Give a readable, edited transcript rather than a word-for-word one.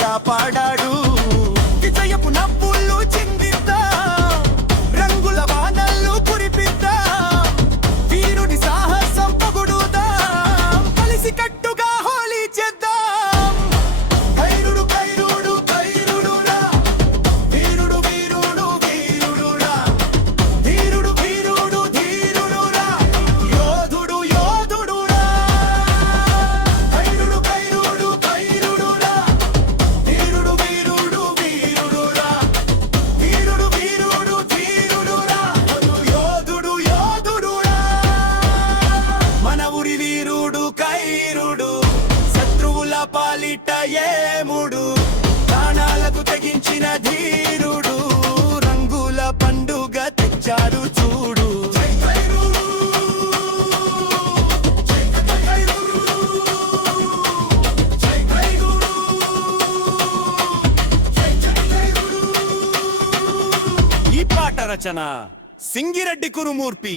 కాపాడాడు విజయపు నవ్వులు చిందిద్దా రంగుల వానల్లు కురిపిద్దా వీరుడి సాహసం పొగుడుదా కలిసి కట్టుగా హోలీ చేద్దాం కైరుడు కైరుడు కైరుడురా వీరుడు వీరుడు వీరుడురా ధీరుడు వీరుడు ధీరుడురా యోధుడు యోధుడురా కైరుడు కైరుడు కైరుడురా వీరుడు వీరుడు వీరుడురా వీరుడు వీరుడు ధీరుడురా యోధుడు యోధుడురా మన ఊరి వీరుడు కైరుడు శత్రువుల పాలిట ఏముడు ప్రాణాలకు తెగించిన ధీరుడు రంగుల పండుగ తెచ్చాడు చూడు జై కైరుడు జై కైరుడు జై కైరుడు జై కైరుడు ఈ పాట రచన సింగిరెడ్డి కురుమూర్తి